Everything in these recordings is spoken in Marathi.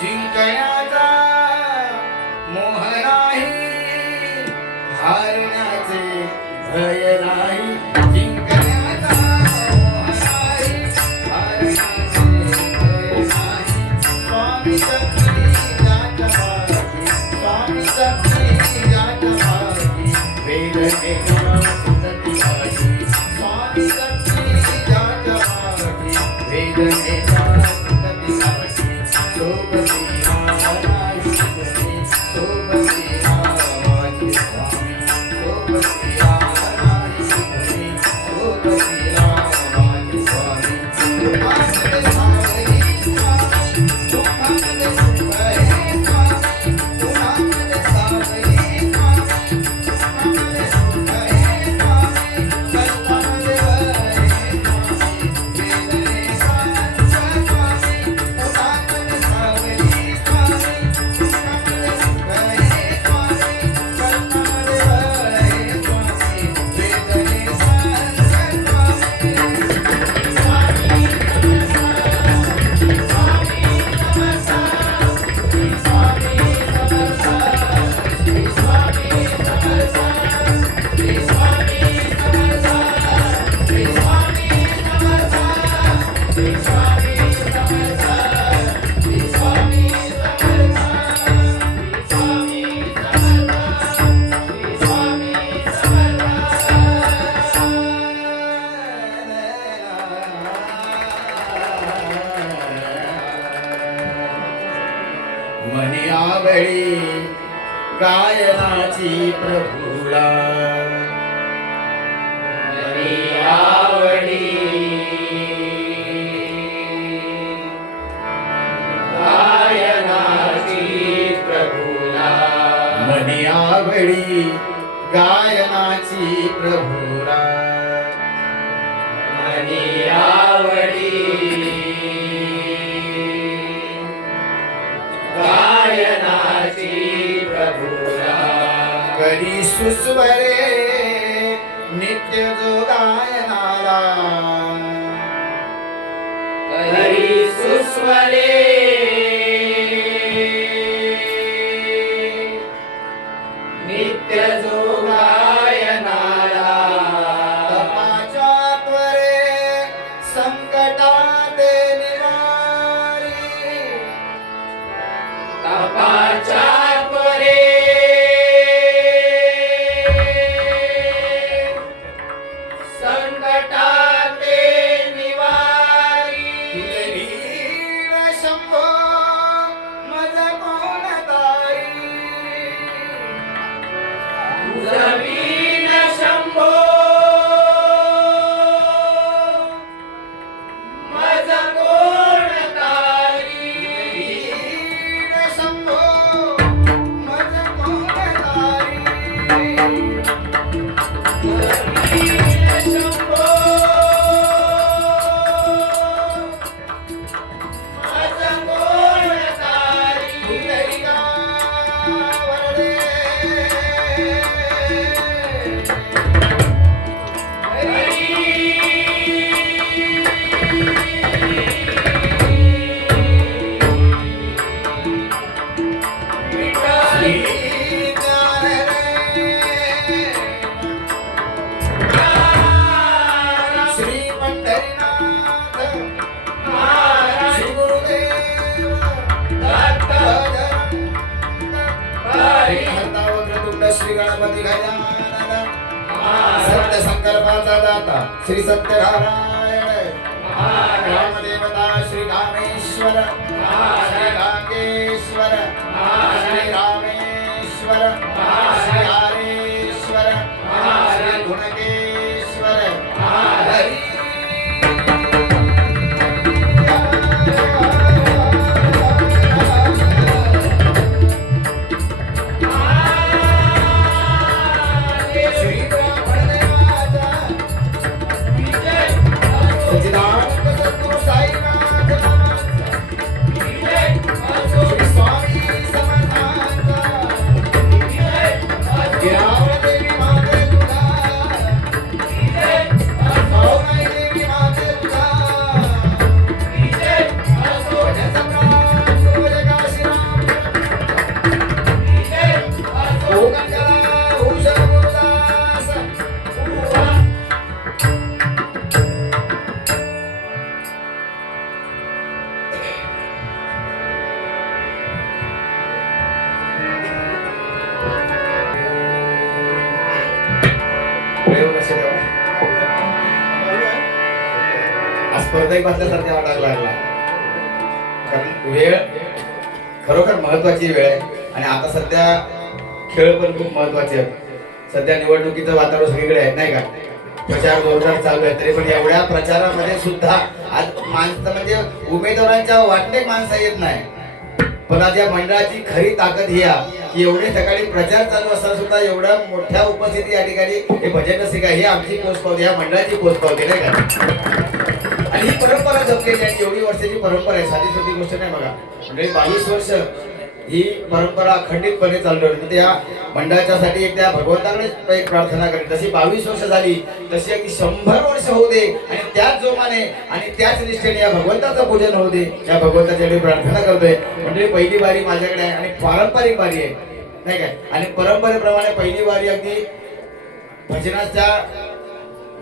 जिंकण्याचा मोह नाही, हारण्याचे भय नाही. जिंकण्याचा मोह नाही, हारण्याचे भय नाही. स्वामी शक्ती जात मागे, स्वामी शक्ती जात मागे, वेद एका सुतती आली. स्वामी शक्ती जात मागे, वेद एका सुतती आली. मनी आवडी गायनाची प्रभूला, मनी आवडी गायनाची प्रभूला, मनी आवडी गायनाची प्रभूला, मनी आवडी करी सुस्वरे नित्य जो गायनाला, करी सुस्वरे नित्य जो गायनाला, तपाच्या गणपती गजानन सत्य संकल्पाचा दाता श्री सत्यनारायण ग्रामदेवता श्री कामेश्वर श्री कांगेश्वर श्री रामेश्वर श्री हरेश्वर श्री गुणकेश्वर हरी स्पर्धेक बसल्यासारखा वाटायला लागला. कारण वेळ खरोखर महत्वाची वेळ आहे आणि आता सध्या खेळ पण खूप महत्वाचे आहेत. सध्या निवडणुकीचं वातावरण सगळीकडे आहे नाही का, प्रचार जोरदार चालू आहे. तरी पण एवढ्या प्रचारामध्ये सुद्धा आज माणसं म्हणजे उमेदवारांच्या वाटणे माणसं येत नाही. पण आज या मंडळाची खरी ताकद ही आहे की एवढे सकाळी प्रचार चालू असताना सुद्धा एवढ्या मोठ्या उपस्थिती या ठिकाणी हे भजन रसिका ही आमची पोचपावती, या मंडळाची पोचपावती नाही का. आणि ही परंपरा जपलेली आहे, एवढी वर्षाची परंपरा आहे, साधी सोपी गोष्ट नाही. बघा म्हणजे 22 वर्ष ही परंपरा अखंडितपणे चालू आहे. त्या मंडळाच्यासाठी एक त्या भगवंताकडे एक प्रार्थना करेल, जशी 22 वर्ष झाली तशी अगदी 100 वर्ष होऊ दे आणि त्याच जोमाने आणि त्याच निष्ठेने या भगवंताचं पूजन होऊ दे, या भगवंताच्या प्रार्थना करतोय. म्हणजे पहिली वारी माझ्याकडे आहे आणि पारंपरिक वारी आहे नाही काय. आणि परंपरेप्रमाणे पहिली वारी अगदी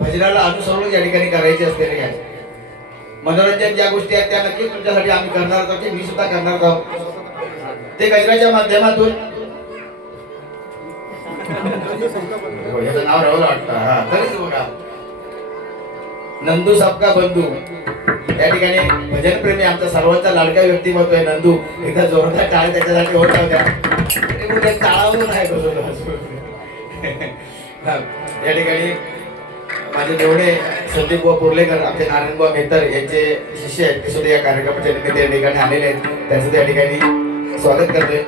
भजनाला अनुसरून या ठिकाणी करायची असते नाही काय. मनोरंजन ज्या गोष्टी आहेत त्या नक्कीच तुमच्यासाठी आम्ही करणार आहोत, की मी सुद्धा करणार आहोत. ते गजराच्या माध्यमातून याचं नाव राहुल वाटतं. हा तरीच बघा नंदू सबका बंधू या ठिकाणी भजन प्रेमी आमचा सर्वांचा लाडका व्यक्तिमत्व आहे नंदू. एकदा जोरदार टाळ त्याच्यासाठी होत होत्या टाळावून आहे या ठिकाणी माझे जेवढे संदीप बुवा पुर्लेकर आमचे नारायण बुवा मेहतर यांचे शिष्य आहेत ते सुद्धा या कार्यक्रमाच्या निमित्त या ठिकाणी आलेले आहेत. त्यांचं त्या ठिकाणी स्वागत करतोय.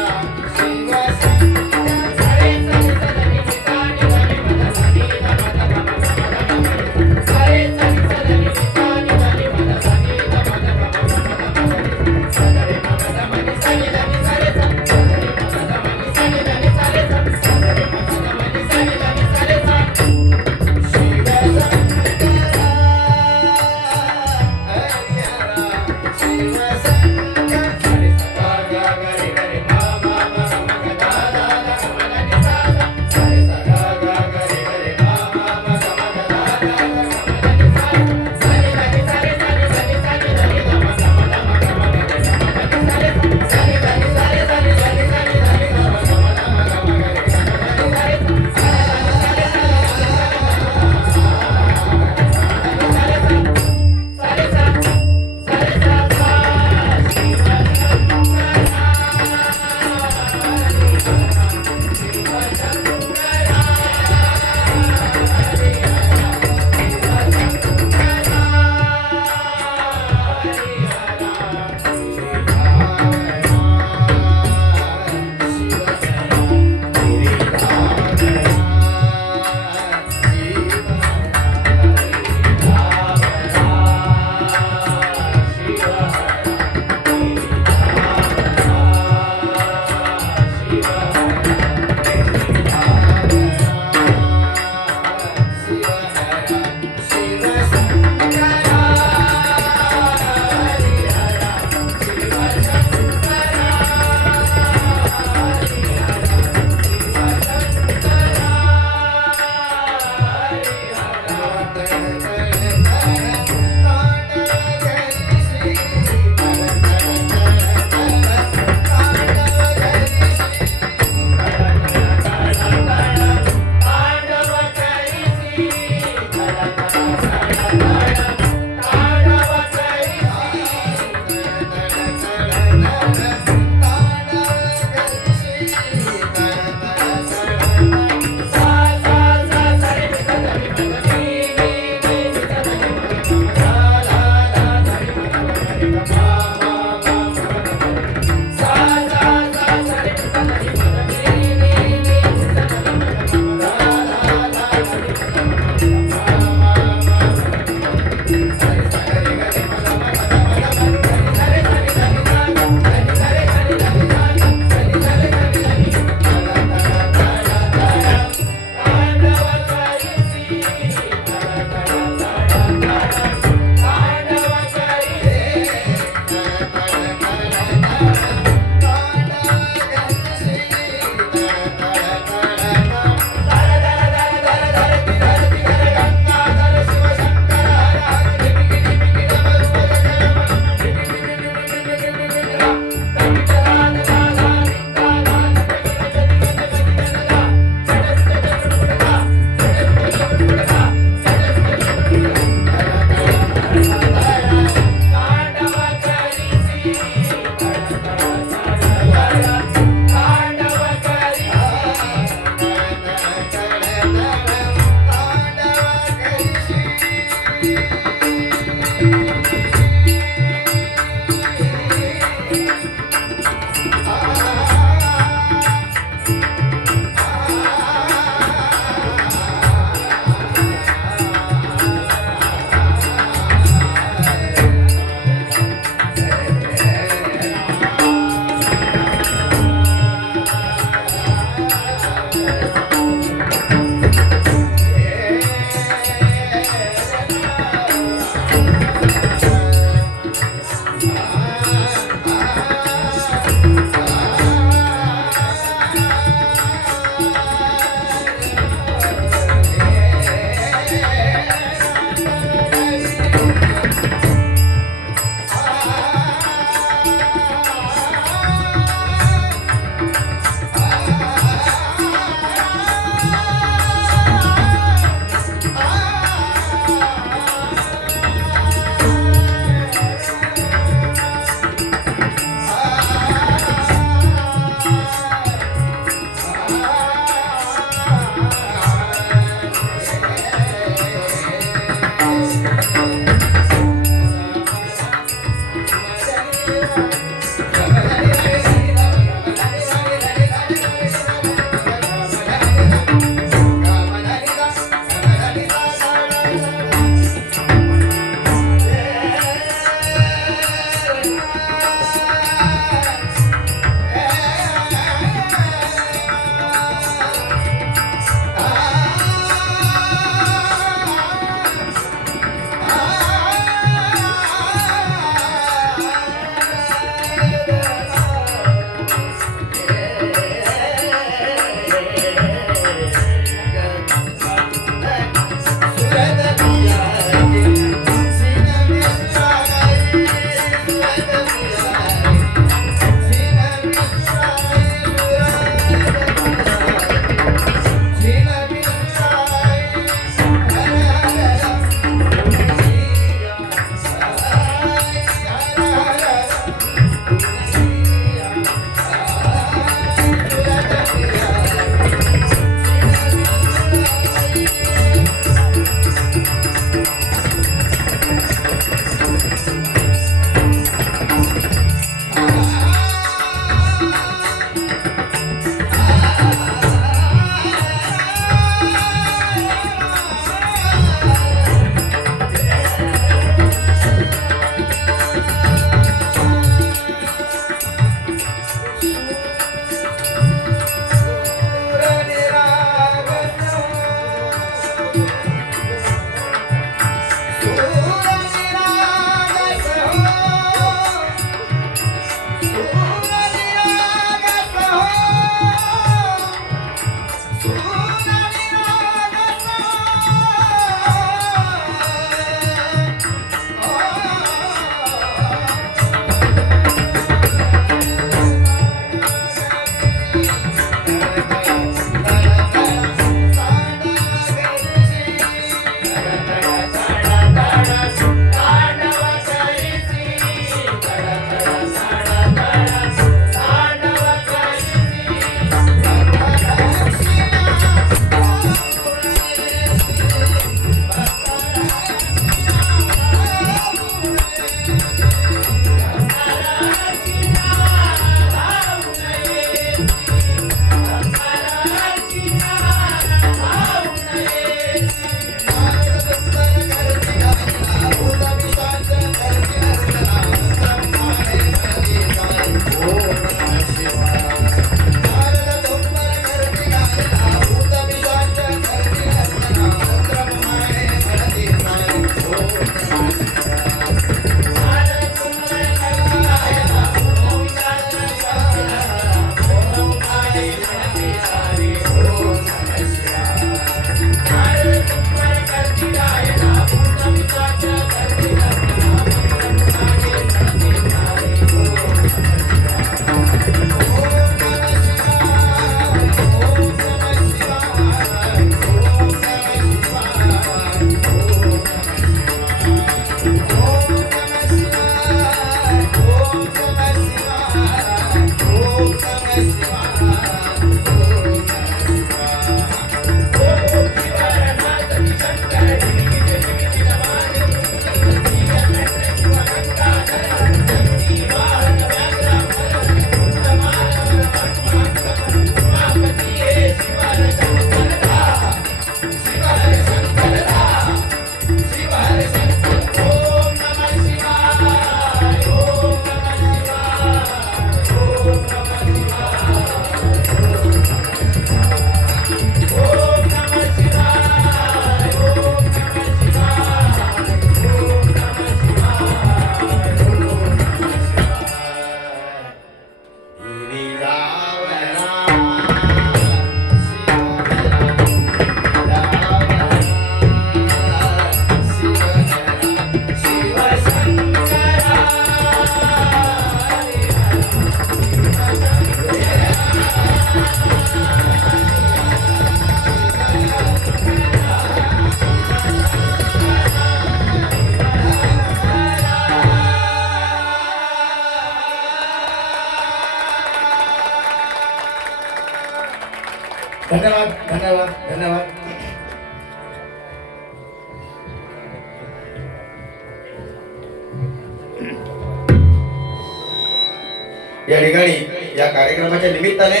या ठिकाणी या कार्यक्रमाच्या निमित्ताने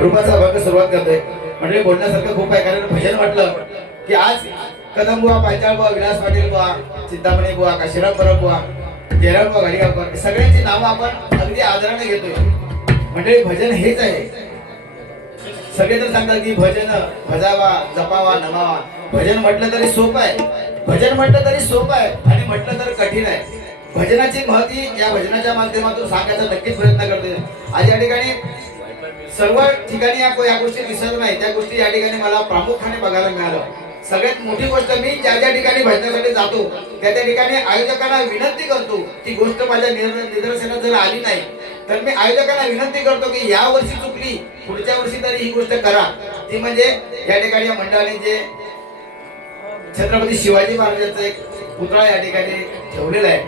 रूपाचा भाग सुरुवात करतोय. म्हणजे बोलण्यासारखं खूप आहे, कारण भजन म्हटलं की आज कदम बुवा, पायचाळ बुवा, विलास पाटील बुवा, चिंतामणी बुवा, काशीराम परब बुवा, जयराम बुवा, गाडीगावकर सगळ्यांची नावं आपण अगदी आदराने घेतोय. म्हणजे भजन हेच आहे. सगळेजण सांगतात की भजन भजावा, जपावा, नमावा. भजन म्हटलं तरी सोपं आहे, भजन म्हटलं तरी सोपं आहे आणि म्हटलं तर कठीण आहे. भजनाची महती या भजनाच्या माध्यमातून सांगायचा नक्कीच प्रयत्न करतोय. आज या ठिकाणी सर्व ठिकाणी या गोष्टी दिसत नाही, त्या गोष्टी या ठिकाणी मला प्रामुख्याने बघायला मिळालं. सगळ्यात मोठी गोष्ट, मी ज्या ठिकाणी भजनासाठी जातो त्या ठिकाणी आयोजकांना विनंती करतो, ती गोष्ट माझ्या निदर्शनात जर आली नाही तर मी आयोजकांना विनंती करतो की या वर्षी चुकली, पुढच्या वर्षी तरी ही गोष्ट करा. ती म्हणजे या ठिकाणी या मंडळाने जे छत्रपती शिवाजी महाराजांचा एक पुतळा या ठिकाणी ठेवलेला आहे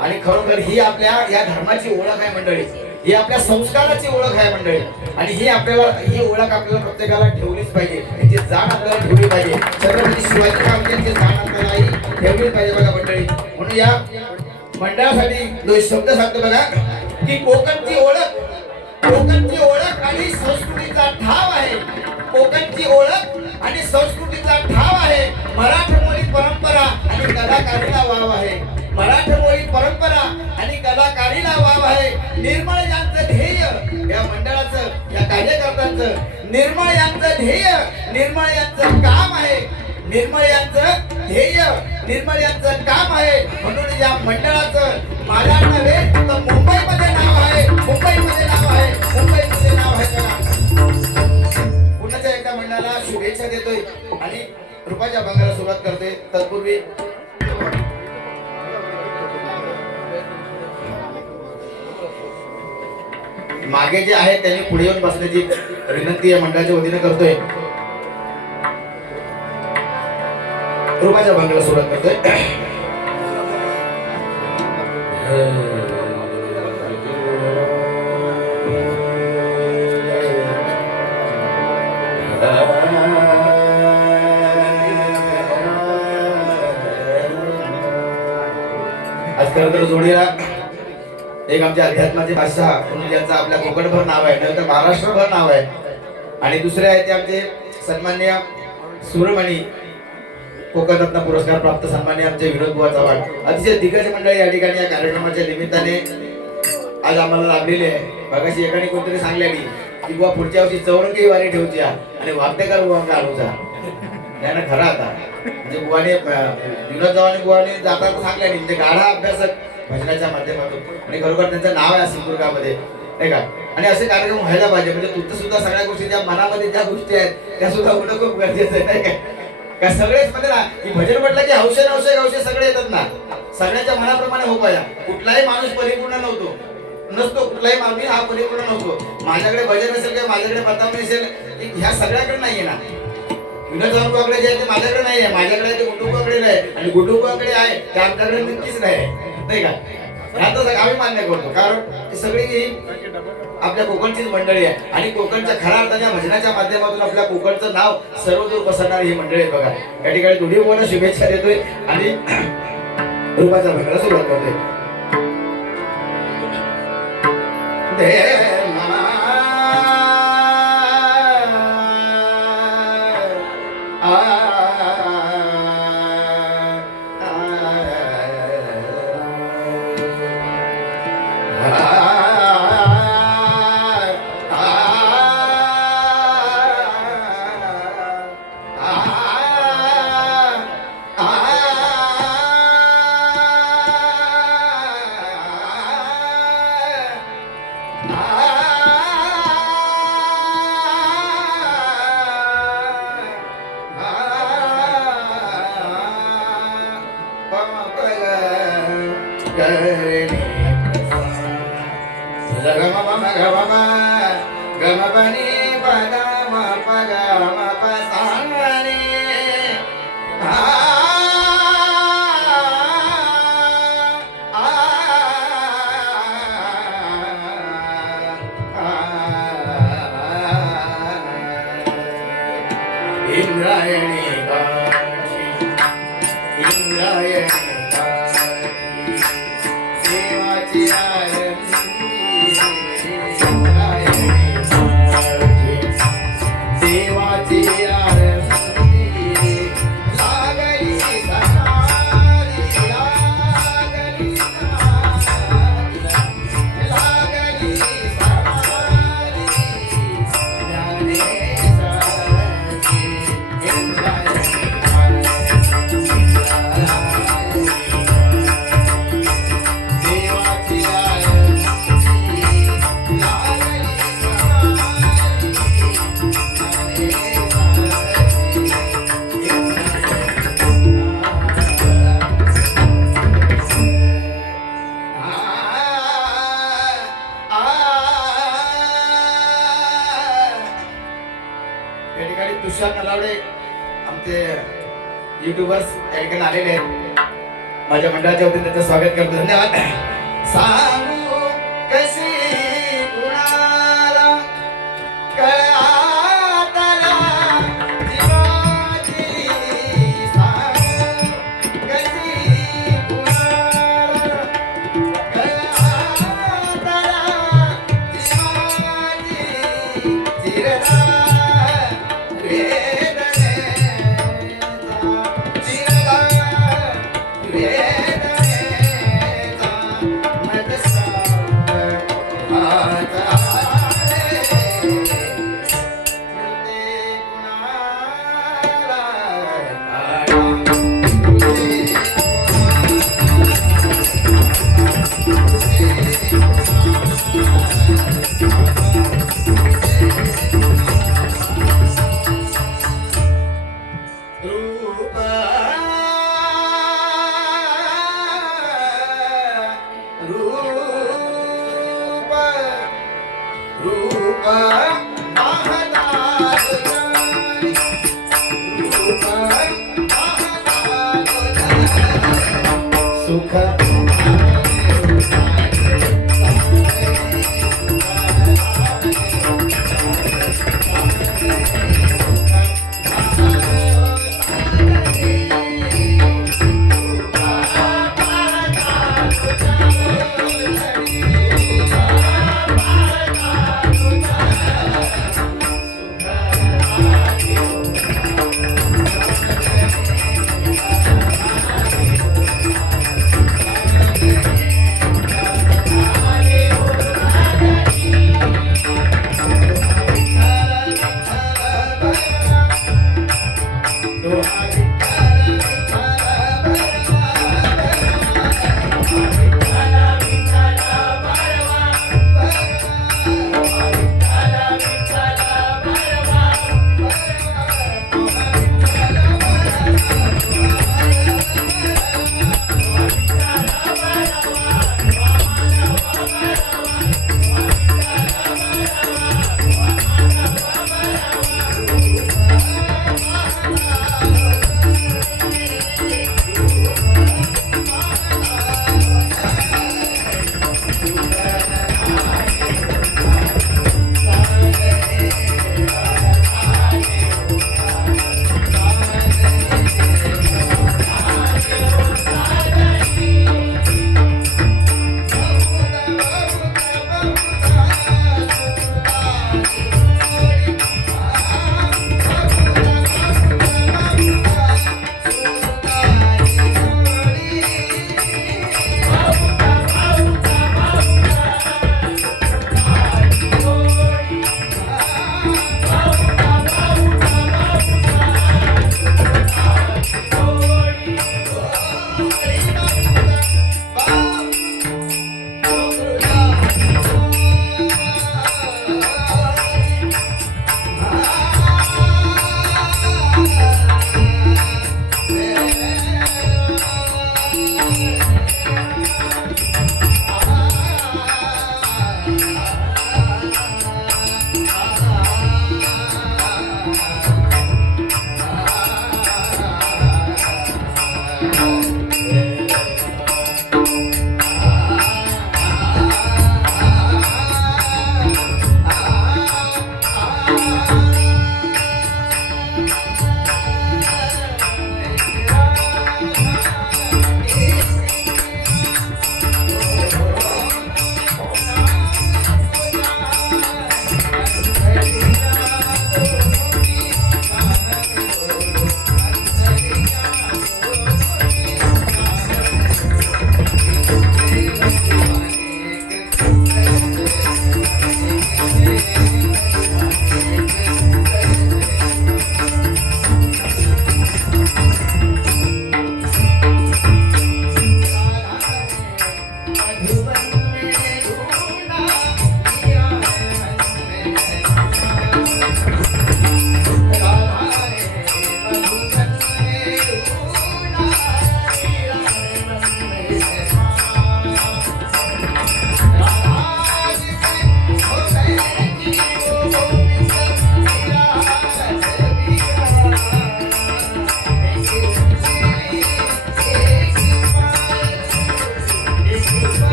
आणि खरोखर ही आपल्या या धर्माची ओळख आहे मंडळी, ही आपल्या संस्काराची ओळख आहे मंडळी. आणि ही ओळख आपल्याला प्रत्येकाला ठेवलीच पाहिजे, याची जाण आपल्याला ठेवली पाहिजे. छत्रपती शिवाजी महाराजांची जाण आपल्यालाही ठेवली पाहिजे बघा मंडळी. म्हणून या मंडळासाठी दोन शब्द सांगतो बघा की कोकणची ओळख आणि संस्कृतीचा ठाव आहे. कोकणची ओळख आणि संस्कृतीचा ठाव आहे. मराठमोळी परंपरा आणि कलाकारीला वाव आहे. मराठमोळी परंपरा आणि कलाकारीला वाव आहे. निर्मळ यांचं ध्येय, या मंडळाचं, या कार्यकर्त्यांचं निर्मळ यांचं ध्येय, निर्मळ यांचं काम आहे. निर्मळ यांचं ध्येय, निर्मळ यांचं काम आहे. म्हणून या मंडळाचं मला नव्हे तर मुंबईमध्ये नाव आहे, मुंबईमध्ये नाव आहे, मुंबईमध्ये नाव आहे. पुण्याच्या एका मंडळाला शुभेच्छा देतोय आणि रूपाच्या भंगाला सुरुवात करतोय. तत्पूर्वी मागे जे आहे त्यांनी पुढे येऊन बसण्याची विनंती या मंडळाच्या वतीने करतोय. रूपाच्या भंगाला सुरुवात करतोय. आज खरं तर जोडीला एक आमच्या अध्यात्माचे बादशाह म्हणून ज्यांचं आपल्या कोकणभर नाव आहे, नंतर महाराष्ट्रभर नाव आहे. आणि दुसरे आहे ते आमचे सन्माननीय सुरमणी कोकणरत्न पुरस्कार प्राप्त सन्माननीय आमचे विनोद बुवा चव्हाण. अतिशय दिग्गज मंडळी या ठिकाणी या कार्यक्रमाच्या निमित्ताने आज आम्हाला लाभलेले आहे. मगाशी एकाने कोणतरी सांगल्यानी की बुवा पुढच्या वर्षी चौरंगी वारी ठेवची आणि वाद्यकार बुवांना आणूचा. नाही ना खरं आता म्हणजे बुवाने विनोद चव्हाण बुवाने जाताना सांगल्यानी म्हणजे गाढा अभ्यासक भजनाच्या माध्यमातून आणि खरोखर त्यांचं नाव आहे सिंधुदुर्गामध्ये, नाही का. आणि असे कार्यक्रम व्हायला पाहिजे. म्हणजे तुमचं सुद्धा सगळ्या गोष्टी ज्या मनामध्ये ज्या गोष्टी आहेत त्या सुद्धा होणं खूप गरजेचं आहे, नाही का. सगळेच म्हणजे ना की भजन म्हटलं की हौशे सगळे येतात ना, सगळ्यांच्या मनाप्रमाणे हो पाया. कुठलाही माणूस परिपूर्ण नसतो, कुठलाही माणूस हा परिपूर्ण नसतो. माझ्याकडे भजन असेल किंवा माझ्याकडे प्रताप असेल, ह्या सगळ्याकडे नाहीये ना. विनोद चव्हाणकडे जे आहे ते माझ्याकडे नाही आहे, माझ्याकडे ते गुड्डूबाकडे नाही आणि गुड्डूबाकडे आहे ते आमच्याकडे नक्कीच नाही का. आता आम्ही मान्य करतो, कारण सगळी ही आपल्या कोकणचीच मंडळी आहे आणि कोकणच्या खऱ्या अर्थाच्या भजनाच्या माध्यमातून आपल्या कोकणचं नाव सर्वदूर पसरणारी ही मंडळी आहे बघा. या ठिकाणी दोन्ही बुवांना शुभेच्छा देतोय आणि रूपाच्या भंगाला सुरुवात करतोय. इंद्रायणी काठी, इंद्रायणी काठी, देवाची आरती आमचे युट्यूबर्स या ठिकाणी आलेले आहेत. माझ्या मंडळाच्या वतीने त्यांचं स्वागत करतो. धन्यवाद. सांगू कशी कुणाला कळातला जीवाची, सांगू कशी कुणाला कळातला जीवाची, चिरता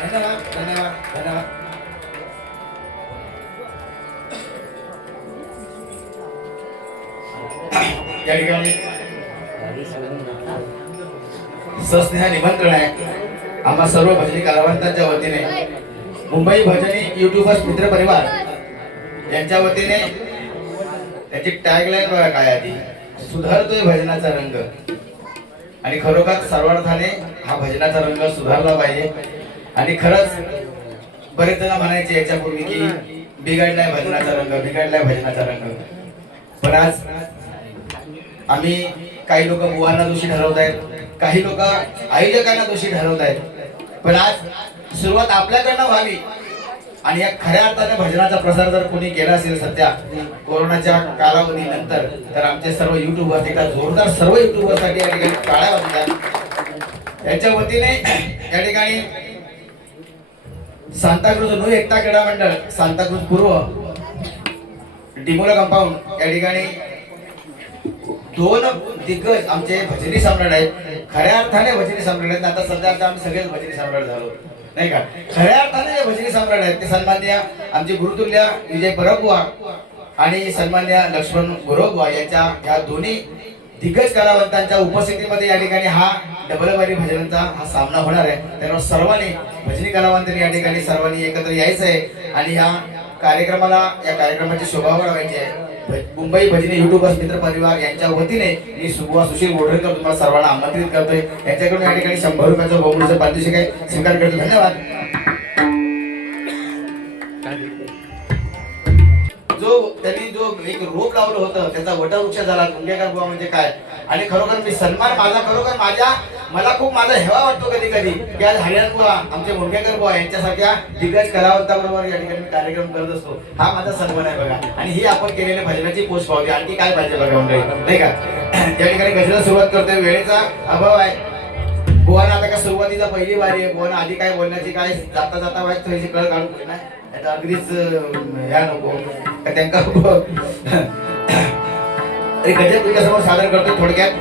धन्यवाद धन्यवाद धन्यवाद. या ठिकाणी सस्नेह निमंत्रण आहे आम्हा सर्व भजनी कलावंतांच्या वतीने मुंबई भजनी युट्यूबर्स मित्र परिवार यांच्या वतीने त्याची टॅगलाईन बघा काय आधी, सुधारतोय भजनाचा रंग. आणि खरोखर सर्वार्थाने हा भजनाचा रंग सुधारला पाहिजे. आणि खरंच बरेच जण म्हणायचे याच्यापूर्वी की बिघडलाय भजनाचा रंग, बिघडलाय भजनाचा रंग. पण आज आम्ही काही लोक बुवांना दोषी ठरवत आहेत, काही लोक आयोजकांना दोषी ठरवत आहेत. पण आज सुरुवात आपल्याकडनं व्हावी आणि या खऱ्या अर्थाने भजनाचा प्रसार जर कोणी केला असेल सध्या कोरोनाच्या कालावधीनंतर तर आमचे सर्व युट्यूबर, एका जोरदार सर्व युट्यूबरसाठी या ठिकाणी टाळ्या वाजतात. याच्या वतीने या ठिकाणी सांताक्रूज न्यू एकता क्रीडा मंडळ, सांताक्रूज पूर्व, डिमोला कंपाऊंड या ठिकाणी दोन दिग्गज आमचे भजनी सम्राट आहेत. खऱ्या अर्थाने भजनी सम्राट आहेत. आता सध्या आम्ही सगळेच भजनी सम्राट झालो नाही का. खऱ्या अर्थाने जे भजनी सम्राट आहेत ते सन्माननीय आमचे गुरुतुल्य विजय परबुवा आणि सन्माननीय लक्ष्मण गोरोबुवा यांच्या ह्या दोन्ही दिग्गज कलावंतांच्या उपस्थितीमध्ये या ठिकाणी हा डबलबारी भजनांचा हा सामना होणार आहे. त्यामुळे सर्वांनी भजनी कलावंतांनी या ठिकाणी सर्वांनी एकत्र यायचं आहे आणि या कार्यक्रमाला, या कार्यक्रमाची शोभा वाढवायची आहे. मुंबई भजनी युट्यूबर्स मित्र परिवार यांच्या वतीने मी सुशील गोढरकर तुम्हाला सर्वांना आमंत्रित करतोय. यांच्याकडून या ठिकाणी 100 रुपयाचं बहुमूल्य पारितोषिक आहे, स्वीकार करतो. धन्यवाद. त्यांनी जो एक रोप लावलं होतं त्याचा वटवृक्ष झाला. कुंडेकर बुवा म्हणजे काय. आणि खरोखर मी सन्मान माझा खरोखर माझ्या मला खूप माझा हेवा वाटतो कधी कधी की आज हरियाण बुवा आमचे मुंडकेकर बुवा यांच्यासारख्या दिग्गज कलावंताबरोबर या ठिकाणी मी कार्यक्रम करत असतो. हा माझा सन्मान आहे बघा. आणि ही आपण केलेल्या भजनाची पोस्ट पावते. आणखी काय पाहिजे बघा मंडळी, नाही का? त्या ठिकाणी गजला सुरुवात करतोय, वेळेचा अभाव आहे. बुवाना आता का सुरुवातीचा पहिली वारी आहे. बुवाना आधी काय बोलण्याची काय जाता जाता वाईट थोडीशी कळ काढून नाही आता अगदीच या नको का त्यांना गजब तुझ्यासमोर सादर करतो थोडक्यात.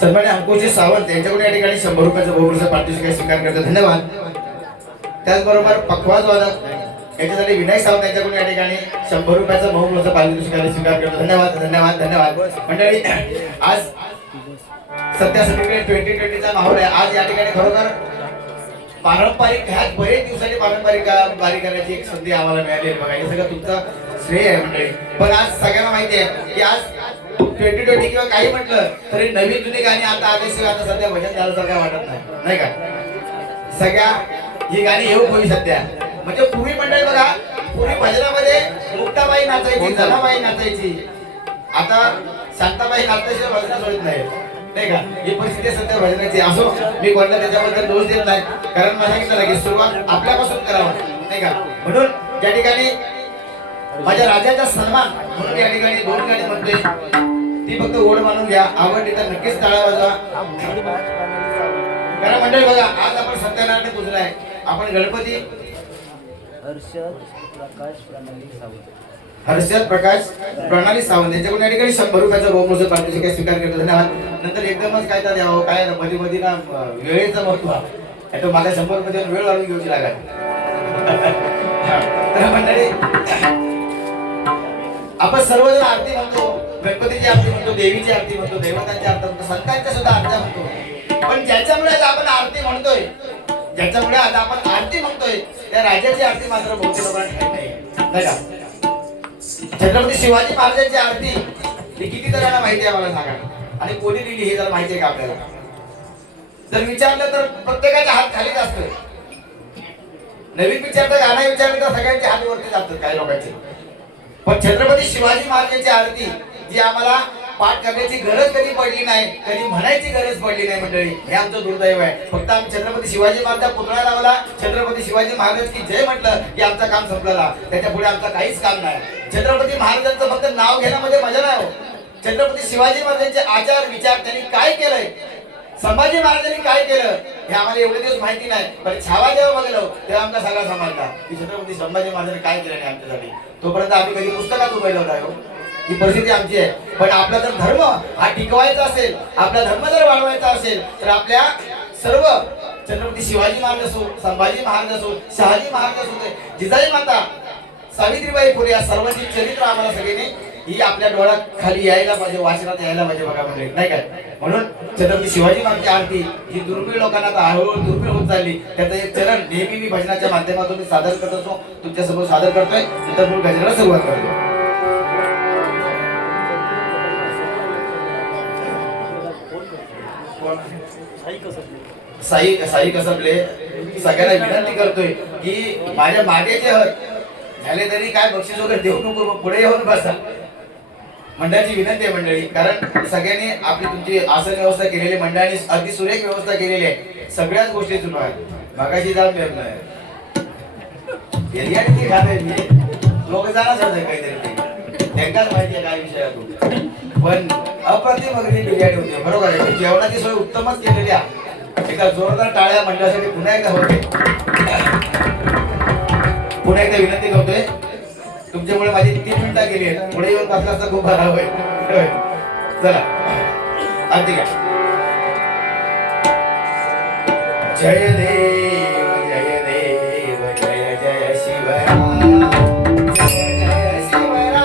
सन्मान्य अंकुशजी सावंत यांच्याकडून या ठिकाणी 100 रुपयाचं बहुपुरस्कार पारितोषिक स्वीकार करतो. धन्यवाद. त्याचबरोबर पखवाज वादक याच्यासाठी विनायक सावंत यांच्याकडून या ठिकाणी 100 रुपयाचं बहुपुरस्कार पारितोषिक स्वीकार करतो. धन्यवाद धन्यवाद धन्यवाद. मंडळी आज सध्या सगळीकडे 2020चा माहोल आहे. आज या ठिकाणी खरोखर पारंपरिक ह्या बरेच दिवसांनी पारंपरिक वारी करण्याची एक संधी आम्हाला मिळाली आहे बघा. हे सगळं तुमचं श्रेय आहे मंडळी. पण आज सगळ्यांना माहिती आहे की आज 2020 किंवा काही म्हटलं तरी नवीन जुनी गाणी आता आल्याशिवाय आता सध्या भजन झाल्यासारखं वाटत नाही, नाही का? सगळ्या ही गाणी येऊ होई सध्या. म्हणजे पूर्वी मंडळी बघा, पूर्वी भजनामध्ये मुक्ताबाई नाचायची, जनाबाई नाचायची. आता शांताबाई नाचायची भजनात होत नाही, नाही का? ही परिस्थिती सध्या भजनाची. असो, मी कोणाला त्याच्याबद्दल दोष देत नाही, कारण मला सांगितलं की सुरुवात आपल्यापासून करावं, नाही का? म्हणून त्या ठिकाणी माझ्या राजाचा सन्मान म्हणून या ठिकाणी 2 गाणी म्हणतोय. ती फक्त ओढ मानून घ्या. आवडली तर नक्कीच टाळ्या वाजवा. कारण मंडळी बघा, आज आपण सत्यनारायण पूजलाय. आपण गणपती हर्षद प्रकाश प्रणाली सावंत यांच्याकडून या ठिकाणी 100 रुपयाचा बहुपुरस्कार पारितोषिक स्वीकार करतो. धन्यवाद. नंतर एकदमच काय तर द्यावं, काय मध्ये मध्ये ना वेळेचं महत्व आहे. तो माझ्या 100 रुपये वेळ वाढून घेऊची लागत. तर मंडळी आपण सर्वजण आरती म्हणतो, गणपतीची आरती म्हणतो, देवीची आरती म्हणतो, देवतांची आरती म्हणतो, संतांच्या सुद्धा आरती म्हणतो. पण ज्याच्यामुळे आज आपण आरती म्हणतोय, ज्याच्यामुळे आज आपण आरती म्हणतोय, त्या राजाची आरती मात्र बहुतेक लोकांना नाही, नाही का? छत्रपती शिवाजी महाराजांची आरती ही किती जणांना माहिती आहे मला सांगा. आणि कोणी लिहिली हे जर माहिती आहे का आपल्याला? जर विचारलं तर प्रत्येकाचा हात खालीच असतोय. नवीन विचारतं, गाणं विचारलं तर सगळ्यांचे हात वरती जातात काही लोकांचे. पण छत्रपती शिवाजी महाराजांची आरती जी आम्हाला पाठ करण्याची गरज कधी पडली नाही, कधी म्हणायची गरज पडली नाही मंडळी, हे आमचं दुर्दैव आहे. फक्त आम्ही छत्रपती शिवाजी महाराजांचा पुतळा लावला, छत्रपती शिवाजी महाराज की जय म्हटलं की आमचं काम संपलं. त्याच्या पुढे आमचं काहीच काम नाही. छत्रपती महाराजांचं फक्त नाव घेण्यामध्ये मजा नाही हो. छत्रपती शिवाजी महाराजांचे आचार विचार त्यांनी काय केलंय, संभाजी महाराजांनी काय केलं हे आम्हाला एवढे दिवस माहिती नाही. पण छावा जेव्हा बघलो तेव्हा आमचा सगळा समजला की छत्रपती संभाजी महाराजांनी काय केलं नाही आमच्यासाठी. तोपर्यंत आम्ही कधी पुस्तकात उभेलो नाही हो. ही परिस्थिती आमची आहे. पण आपला जर धर्म हा टिकवायचा असेल, आपला धर्म जर वाढवायचा असेल, तर आपल्या सर्व छत्रपती शिवाजी महाराज असो, संभाजी महाराज असो, शहाजी महाराज असो, जिजाई माता, सावित्रीबाई फुले या सर्वांची चरित्र आम्हाला सगळ्यांनी ही आपल्या डोळ्यात खाली यायला पाहिजे, वाचनात यायला पाहिजे बघा म्हणजे, नाही काय? म्हणून छत्रपती शिवाजी महाराजांची आरती जी दुर्मिळ लोकांना आता हळूहळू दुर्मिळ होत चालली, त्याचं एक चरण नेहमी मी भजनाच्या माध्यमातून सादर करत असतो, तुमच्यासमोर सादर करतोय. नंतर मग गजराला सुरुवात करतो. साई कसबले सगळ्यांना विनंती करतोय की माझ्या मागे जे झाले तरी काय बक्षीस वगैरे देऊ नको, पुढे येऊन बसा. मंडळाची विनंती आहे मंडळी, कारण सगळ्यांनी आपली तुमची आसन व्यवस्था केलेली, मंडळाने अगदी सुरेख व्यवस्था केलेली आहे. सगळ्याच गोष्टी सुरू आहेत. मागाशी जाऊन लोक जाणार काहीतरी त्यांनाच माहिती आहे काय विषयातून. पण अप्रतिम अगदी बिर्याणी होती, बरोबर आहे. जेवणाची सोय उत्तमच केलेली आहे. एका जोरदार टाळ्या मंडळासाठी पुन्हा एकदा होते. पुन्हा एकदा विनंती करतोय, तुमच्यामुळे माझी 3 मिनिटं गेली आहेत. पुढे येऊन बसला असता खूप बरा होईल. चला अगदी घ्या. जय देव जय देव जय जय शिवराय, जय शिवराय.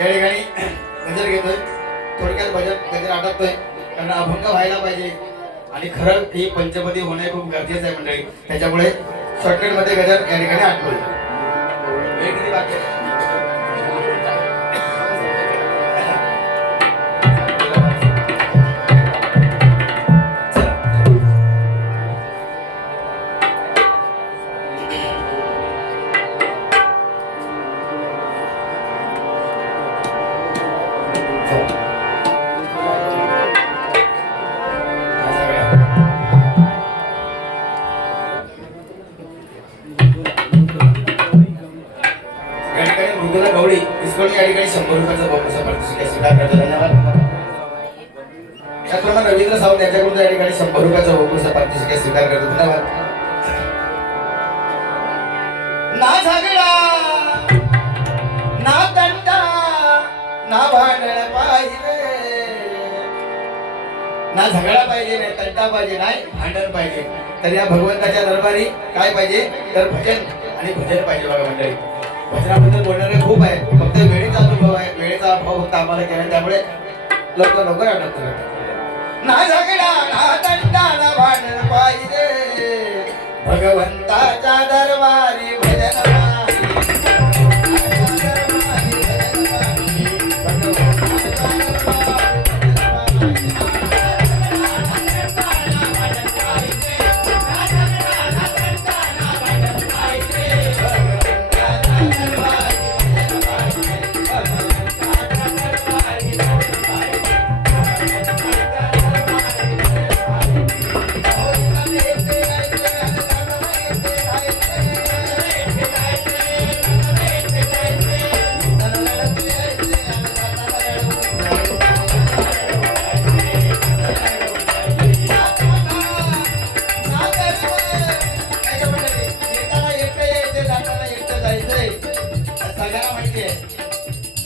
या ठिकाणी गजर घेतोय, थोडक्यात गजर आटपतोय, कारण अभंग व्हायला पाहिजे आणि खरं ही पंचपदी होणे खूप गरजेचं आहे मंडळी. त्याच्यामुळे शॉर्टकट मध्ये गजर या ठिकाणी आटपतोय. वेळ किती बाकी आहे? गवळी इसकोली या ठिकाणी 100 रुपयाचा बहुमत पारितोषिक स्वीकार करतो. धन्यवाद. त्याचप्रमाणे रवींद्र सावंत यांच्याकडून या ठिकाणी 100 रुपयाचा बहुमत पारितोषिक स्वीकार करतो. धन्यवाद. ना झगडा ना तंटा ना भांडण पाहिजे, ना झगडा पाहिजे, नाही तंटा पाहिजे, नाही भांडण पाहिजे. तर या भगवंताच्या दरबारी काय पाहिजे तर भजन आणि भजन पाहिजे. बघा मंडळी, भजनाबद्दल बोलणारे खूप आहे, फक्त वेळेचा अनुभव आहे, वेळेचा अभाव फक्त आम्हाला केला, त्यामुळे लवकर आठवत. ना झगडा ना तंटा ना भांडण पाहिजे, भगवंताच्या दरबारी भजन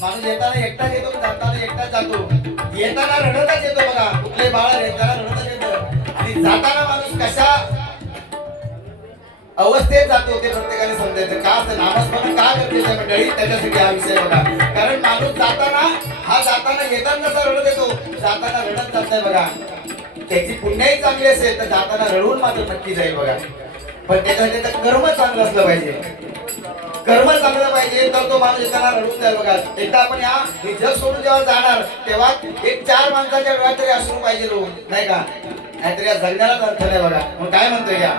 माणूस येताना एकटाच येतो, जाताना एकटाच जातो. येताना रडतच येतो बघा, कुठले बाळ येताना रडतच येतं आणि जाताना माणूस कशा अवस्थेत जातो ते प्रत्येकाने समजायचं. का असं नामस्मरण का गरजेचं आहे मंडळी, त्याच्यासाठी हा विषय बघा. कारण माणूस जाताना येताना जसा रडत येतो, जाताना रडत जात नाही बघा. त्याची पुण्याही चांगली असेल तर जाताना रडून मात्र नक्की जाईल बघा. पण त्याच्यासाठी कर्म चांगलं असलं पाहिजे, कर्म चांगलं पाहिजे तर तो माणूस येताना रडून जाईल बघा. एकदा आपण हे जग सोडून जेव्हा जाणार तेव्हा एक 4 माणसाच्या डोळ्यात तरी असू पाहिजे लोक, नाही का? नाहीतर या जगण्यालाच अर्थ नाही बघा. मग काय म्हणतोय या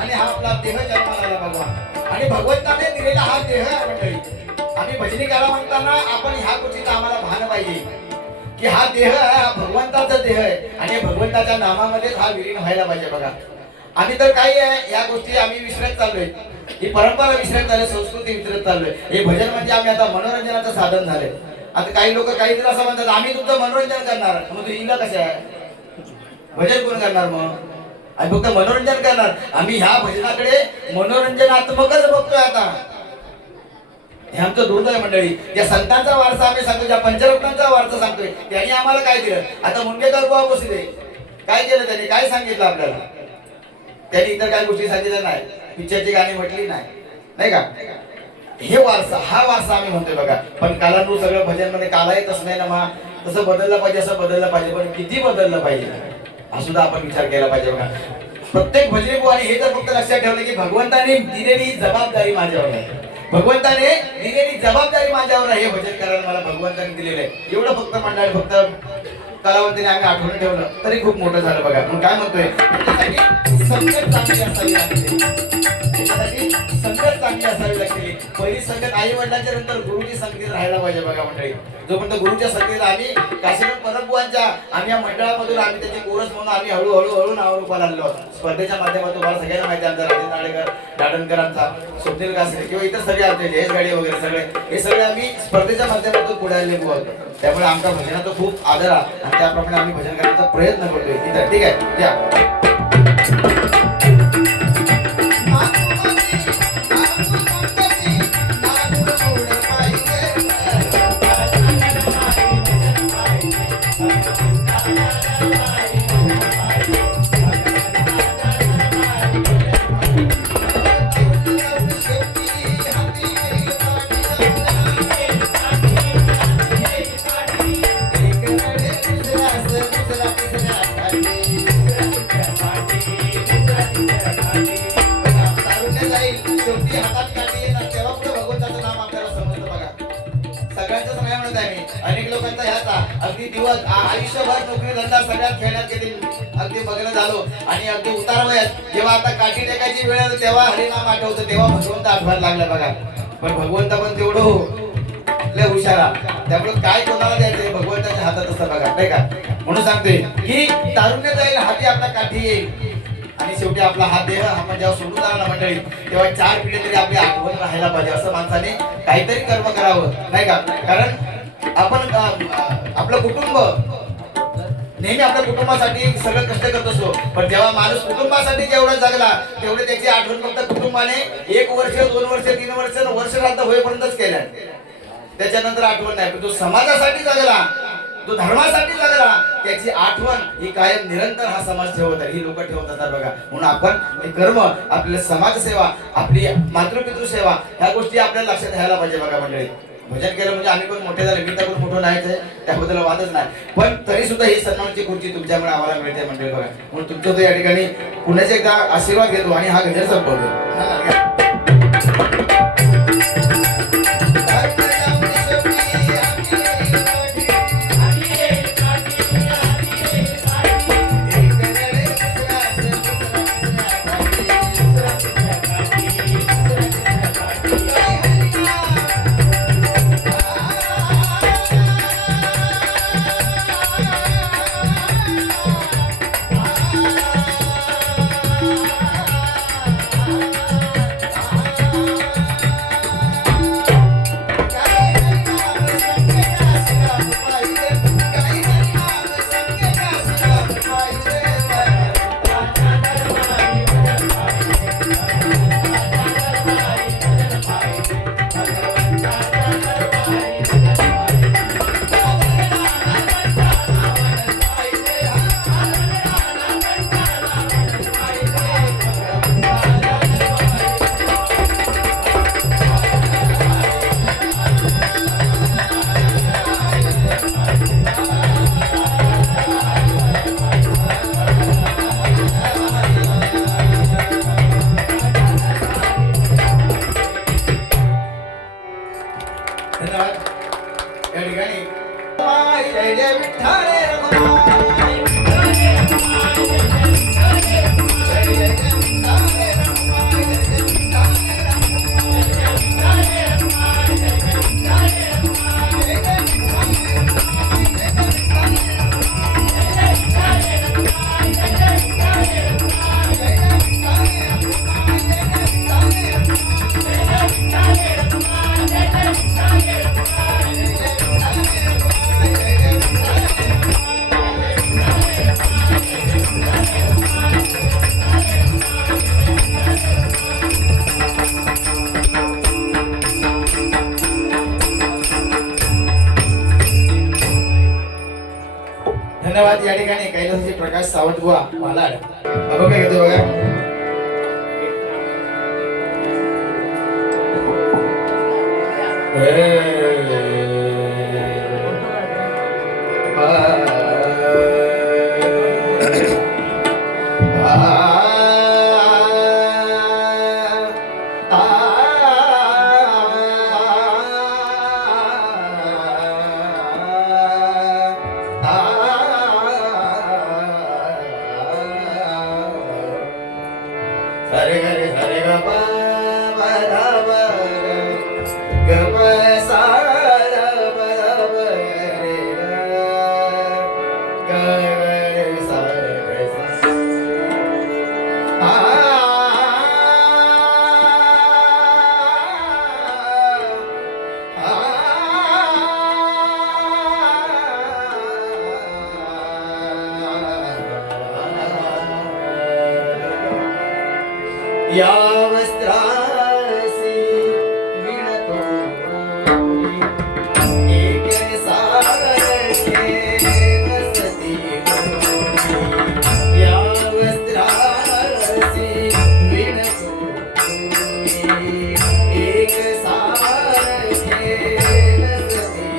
आणि हा आपला देह जन्माला आला भगवान आणि भगवंताने दिलेला हा देह आहे मंडळी. आम्ही भजनी करा म्हणताना आपण ह्या गोष्टीचं आम्हाला भान पाहिजे की हा देह हा भगवंताचा देह आहे आणि भगवंताच्या नामामध्ये हा विलीन व्हायला पाहिजे बघा. आम्ही तर काही आहे या गोष्टी आम्ही विसरत चाललोय, ही परंपरा विसरत चाललोय, संस्कृती विसरत चाललोय. हे भजन म्हणजे आम्ही आता मनोरंजनाचं साधन झालंय. आता काही लोक काही जर असं म्हणतात आम्ही तुमचं मनोरंजन करणार, मग तू हिला कसं आहे भजन कोण करणार? मग आम्ही फक्त मनोरंजन करणार. आम्ही ह्या भजनाकडे मनोरंजनात्मकच बघतोय आता. हे आमचं दुर्दैव आहे मंडळी. ज्या संतांचा वारसा आम्ही सांगतो, ज्या पंचरत्नांचा वारसा सांगतोय, त्यांनी आम्हाला काय दिलं? आता मुंडेकर बुवा बसले, काय केलं त्यांनी? काय सांगितलं आपल्याला? त्यांनी इतर काही गोष्टी सांगितल्या नाही, पिक्चरची गाणी म्हटली नाही, नाही का? हे वारसा, हा वारसा आम्ही म्हणतोय बघा. पण कालानुसार सगळं भजन मध्ये कालाही तसं नाही ना, मा तसं बदललं पाहिजे, असं बदललं पाहिजे, पण किती बदललं पाहिजे हा सुद्धा आपण विचार केला पाहिजे बघा. प्रत्येक भजनी बुवाने हे तर फक्त लक्षात ठेवलं की भगवंताने दिलेली जबाबदारी माझ्यावर आहे, भगवंताने दिलेली जबाबदारी माझ्यावर आहे, हे भजन करायला मला भगवंताने दिलेलं आहे. एवढं फक्त मंडळी फक्त कलावंतीने आम्ही आठवण ठेवलं तरी खूप मोठं झालं बघा. म्हणून काय म्हणतोय, त्याच्यासाठी संगत चांगली असावी लागते, त्याच्यासाठी संगत चांगली असावी लागते. पहिली संगत आई वडिलांच्या नंतर गुरुची संगतीत राहायला पाहिजे बघा मंडळी. जोपर्यंत गुरुच्या संगतीत आम्ही काशीनाथ परमबुवांच्या आम्ही या मंडळामधून आम्ही त्याचे कोरस म्हणून आम्ही हळूहळू नाव रूपाला आणलो. स्पर्धेच्या माध्यमातून मला सगळ्यांना माहिती आहे, आमचा राजेंद्र नाडेकर, दाडणकरांचा, स्वप्नील कासरे किंवा इतर सगळे आमचे जयेश गाडी वगैरे सगळे हे सगळे आम्ही स्पर्धेच्या माध्यमातून पुढे आलेलो आहोत. त्यामुळे आमचा भजनाचा खूप आदर आहे आणि त्याप्रमाणे आम्ही भजन करण्याचा प्रयत्न करतोय. ठीक आहे, या अनेक लोकांचा ह्याचा अगदी दिवस आयुष्यभर नोकरी धंदा सगळ्यात खेळण्यात अगदी मग्न झालो आणि अगदी उतारवयात जेव्हा आता काठी टेकायची वेळ आली तेव्हा हरिनाम आठवतं, तेव्हा भगवंत आठवायला लागला बघा. पण भगवंत पण तेवढं लय हुशारा, त्यामुळे काय कोणाला द्यायचं भगवंताच्या हातात असतं बघा, नाही का. म्हणून सांगतोय की तारुण्य जाईल हाती आपला काठी येईल आणि शेवटी आपला हा देह आपण जेव्हा सोडून जाणार मंडळी तेव्हा 4 पिढी तरी आपली आठवण राहायला पाहिजे. असं माणसाने काहीतरी कर्म करावं, नाही का. कारण आपण आपलं कुटुंब नेहमी आपल्या कुटुंबासाठी सगळं कष्ट करत असतो, पण जेव्हा माणूस कुटुंबासाठी जेवढा जगला तेवढे त्याची आठवण फक्त कुटुंबाने 1 वर्ष 2 वर्ष 3 वर्ष वर्षांत होईपर्यंतच केल्या, त्याच्यानंतर आठवण नाही. पण जो समाजासाठी जगला, जो धर्मासाठी जगला, त्याची आठवण ही कायम निरंतर हा समाज ठेवत आहे, ही लोक ठेवत असतात बघा. म्हणून आपण हे कर्म, आपली समाजसेवा, आपली मातृपितृ सेवा ह्या गोष्टी आपल्याला लक्षात घ्यायला पाहिजे बघा मंडळी. भजन केलं म्हणजे आम्ही कोण मोठे झाले, मी तर कोण मोठं नाहीच आहे, त्याबद्दल वादच नाही, पण तरी सुद्धा ही सन्मानाची खुर्ची तुमच्यामुळे आम्हाला मिळते मंडळी बघा. म्हणून तुमच्या तो या ठिकाणी पुण्याचे एकदा आशीर्वाद घेतो आणि हा गजर संपवतो. धन्यवाद. या ठिकाणी कैलासाचे प्रकाश सावंत बुवा मालाड बाबा काय घेतो बघा. या वस्त्रासी विणतो एक सारखे वसती या वस्त्रासी विणतो एक सारखे वसती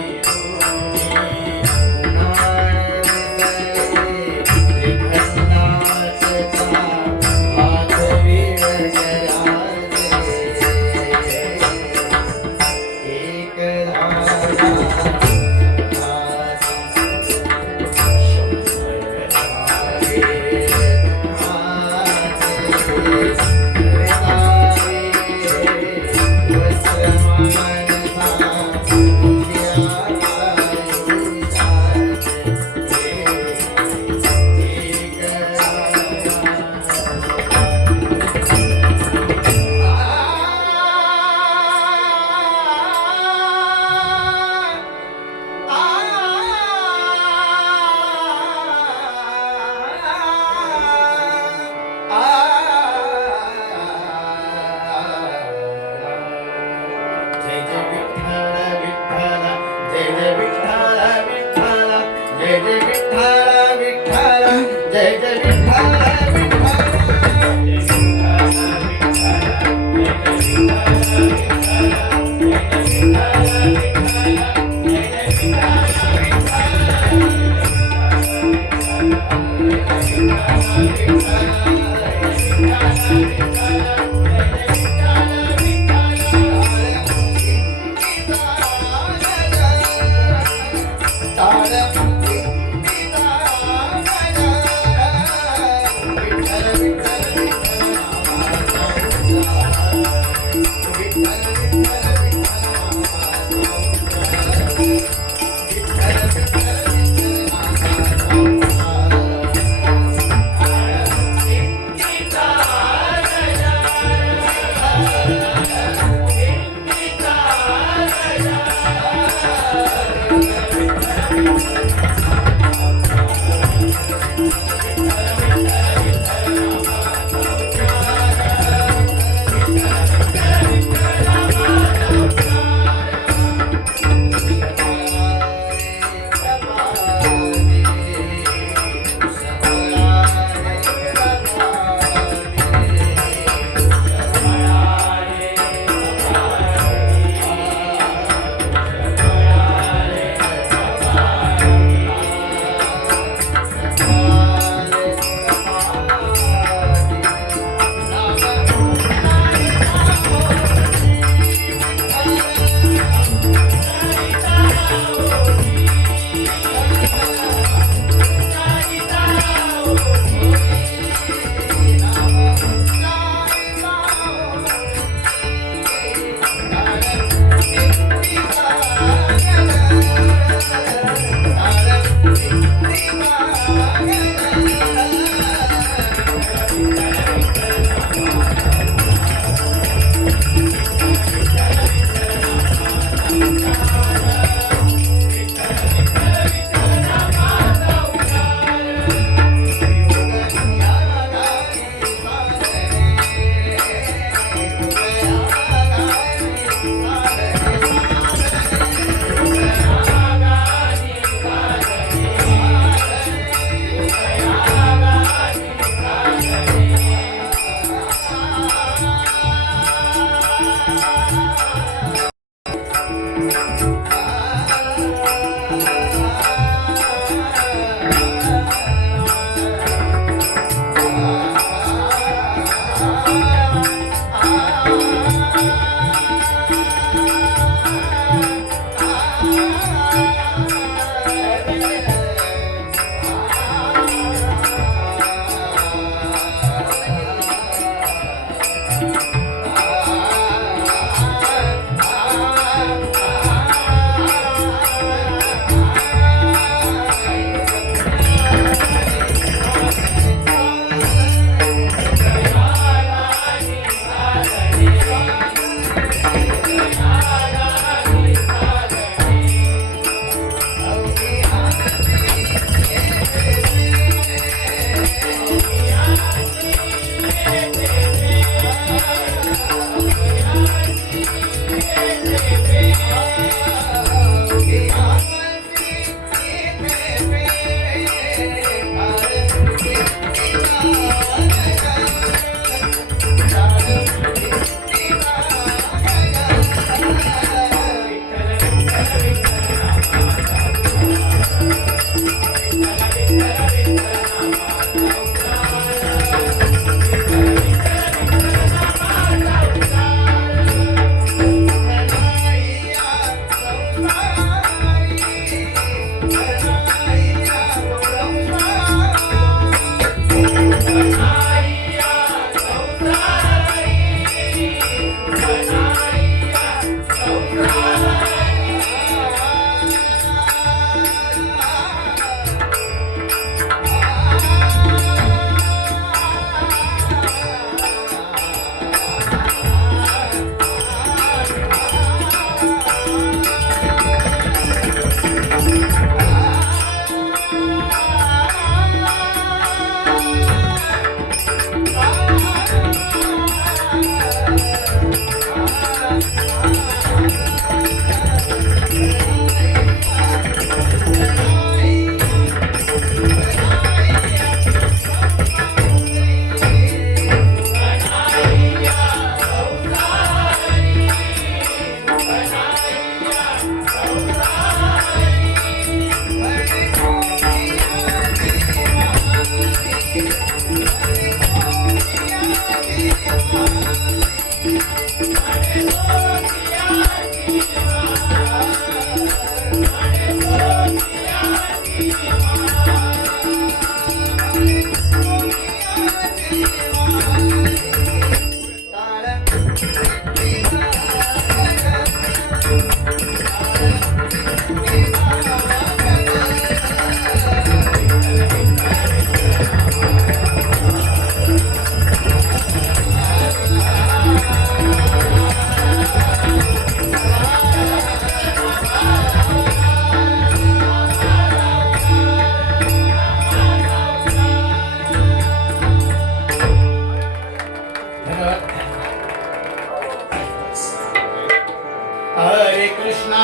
हरे कृष्णा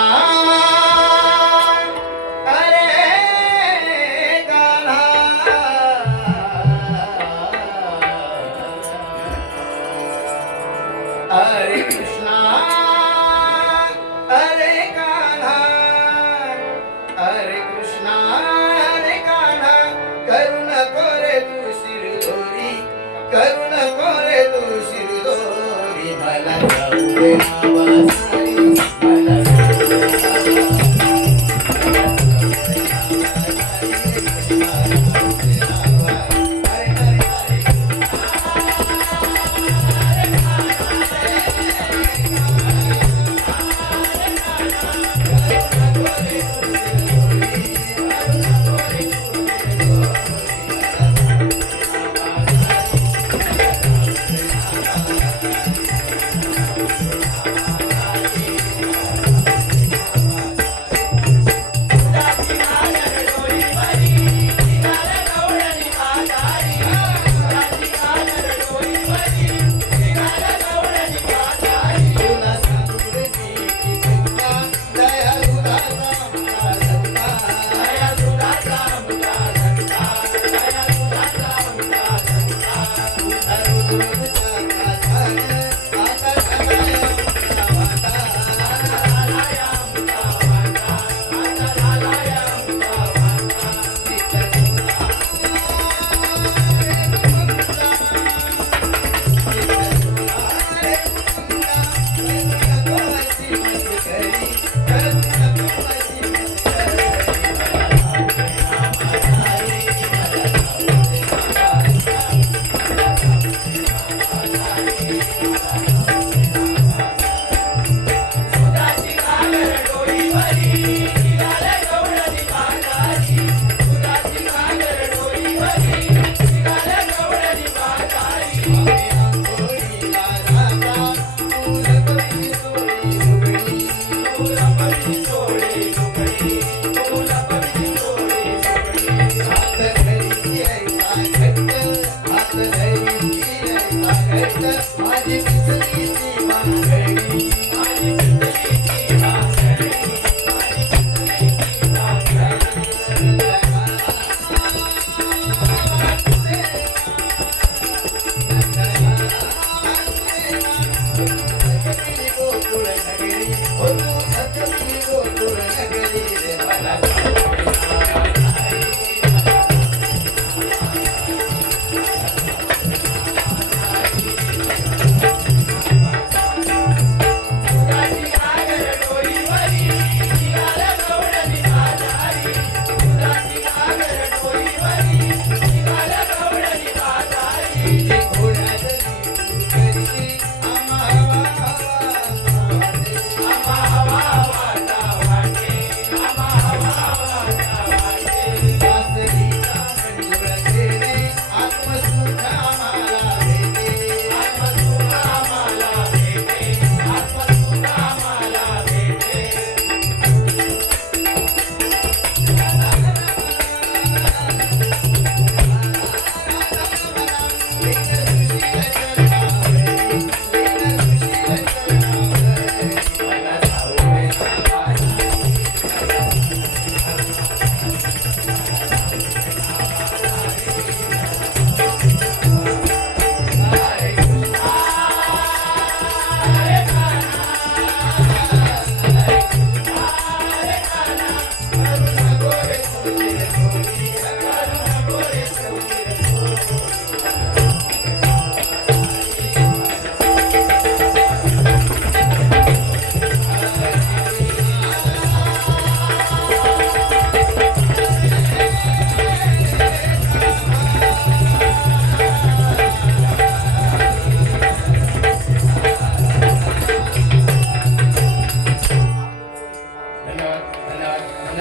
हरे कान्हा हरे कृष्णा हरे कान्हा हरे कृष्णा हरे कान्हा करू नको रे तू शिरदोरी करू नको रे तू शिरदोरी मला जाऊ दे नावासारी मला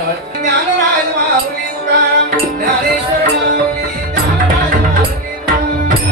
ज्ञानराज माऊली तुकाराम ज्ञानेश्वर माऊली ज्ञानराज माऊली